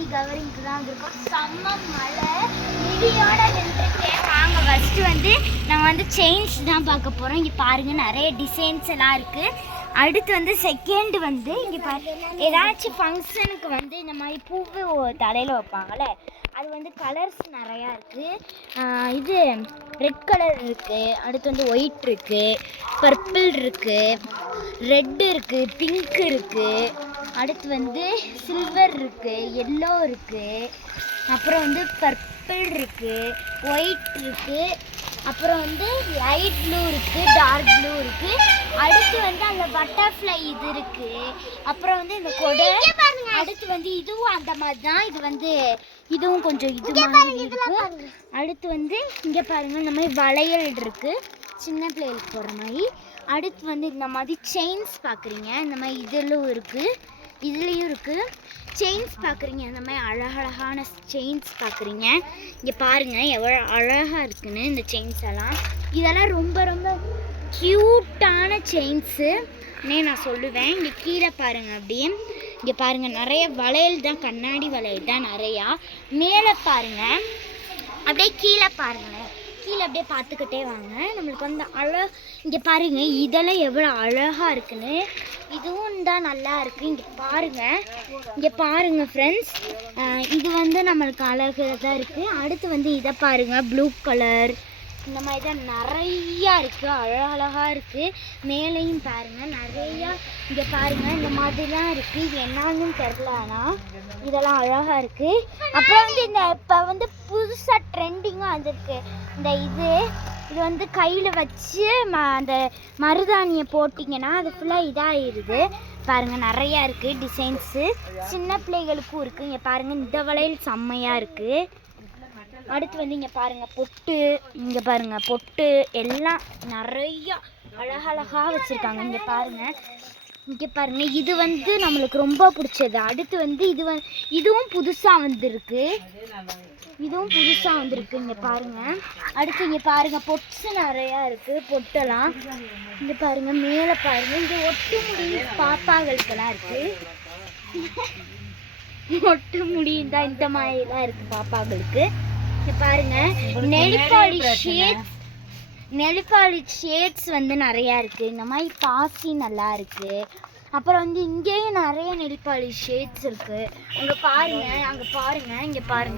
மருதாணி கவரிங்க்கு தான் வந்திருக்கோம். செம்ம மழை இடியோட நின்றுருக்கேன். வாங்க ஃபஸ்ட்டு வந்து நம்ம வந்து செயின்ஸ் தான் பார்க்க போகிறோம். இங்கே பாருங்கள் நிறைய டிசைன்ஸ் எல்லாம் இருக்குது. அடுத்து வந்து செகண்ட் வந்து இங்கே ஏதாச்சும் ஃபங்க்ஷனுக்கு வந்து இந்த மாதிரி பூவு தலையில் வைப்பாங்கள்ல, அது வந்து கலர்ஸ் நிறையா இருக்குது. இது ரெட் கலர் இருக்குது, அடுத்து வந்து ஒயிட் இருக்குது, பர்பிள் இருக்குது, ரெட்டு இருக்குது, பிங்க் இருக்குது, அடுத்து வந்து சில்வர் இருக்குது, எல்லோ இருக்குது, அப்புறம் வந்து பர்பிள் இருக்குது, ஒயிட் இருக்குது, அப்புறம் வந்து லைட் ப்ளூ இருக்குது, டார்க் ப்ளூ இருக்குது. அடுத்து வந்து அந்த பட்டர்ஃப்ளை இது இருக்குது. அப்புறம் வந்து இந்த கொடை. அடுத்து வந்து இதுவும் அந்த மாதிரி தான். இது வந்து இதுவும் கொஞ்சம் இது மாதிரி இருக்குது. அடுத்து வந்து இங்கே பாருங்கள் இந்த மாதிரி வளையல் இருக்குது, சின்ன பிள்ளைகளுக்கு போடுற மாதிரி. அடுத்து வந்து இந்த மாதிரி செயின்ஸ் பார்க்குறீங்க, இந்த மாதிரி இதிலும் இருக்குது, இதுலேயும் இருக்குது. செயின்ஸ் பார்க்குறீங்க, இந்த மாதிரி அழகழகான செயின்ஸ் பார்க்குறீங்க. இங்கே பாருங்கள் எவ்வளோ அழகாக இருக்குன்னு இந்த செயின்ஸ் எல்லாம். இதெல்லாம் ரொம்ப ரொம்ப க்யூட்டான செயின்ஸுன்னே நான் சொல்லுவேன். இங்கே கீழே பாருங்கள், அப்படியே இங்கே பாருங்கள் நிறைய வளையல் தான், கண்ணாடி வளையல் தான் நிறையா. மேலே பாருங்கள், அப்படியே கீழே பாருங்களேன், கீழே அப்படியே பார்த்துக்கிட்டே வாங்க. நம்மளுக்கு வந்து இங்கே பாருங்கள் இதெல்லாம் எவ்வளோ அழகாக இருக்குன்னு. இதுவும் தான் நல்லா இருக்குது. இங்கே பாருங்கள் ஃப்ரெண்ட்ஸ், இது வந்து நம்மளுக்கு அழகு தான் இருக்குது. அடுத்து வந்து இதை பாருங்கள், ப்ளூ கலர், இந்த மாதிரி தான் நிறையா இருக்குது, அழகழகாக இருக்குது. மேலேயும் பாருங்கள் நிறையா. இங்கே பாருங்கள் இந்த மாதிரிலாம் இருக்குது. இது என்னன்னு தெரில, ஆனால் இதெல்லாம் அழகாக இருக்குது. அப்புறம் வந்து இந்த இப்போ வந்து புதுசாக ட்ரெண்டிங்காக வந்திருக்கு இந்த இது வந்து கையில் வச்சு அந்த மருதாணியை போட்டிங்கன்னா அது ஃபுல்லாக இதாகிடுது. பாருங்கள் நிறையா இருக்குது டிசைன்ஸு, சின்ன பிள்ளைகளுக்கும் இருக்குது. இங்கே பாருங்கள் இந்த வளையல் செம்மையாக இருக்குது. அடுத்து வந்து இங்கே பாருங்கள் பொட்டு, இங்கே பாருங்கள் பொட்டு எல்லாம் நிறையா அழகழகாக வச்சுருக்காங்க. இங்கே பாருங்கள் இது வந்து நம்மளுக்கு ரொம்ப பிடிச்சது. அடுத்து வந்து இதுவும் புதுசாக வந்திருக்கு, இங்கே பாருங்கள். அடுத்து இங்கே பாருங்கள் பொட்ஸு நிறையா இருக்குது, பொட்டெல்லாம். இங்கே பாருங்கள் மேலே பாருங்கள், இங்கே ஒட்டு முடி பாப்பாங்களுக்கெல்லாம் இருக்குது. ஒட்டு முடியும் தான் இந்த மாதிரிலாம் இருக்குது பாப்பாங்களுக்கு. இங்கே பாருங்கள் நெல் பாலிஷ் ஷேட்ஸ் வந்து நிறையா இருக்குது. இந்த மாதிரி பாசி நல்லா இருக்குது. அப்புறம் வந்து இங்கேயும் நிறைய நெல் பாலிஷ் ஷேட்ஸ் இருக்குது. அங்கே பாருங்கள், இங்கே பாருங்கள்.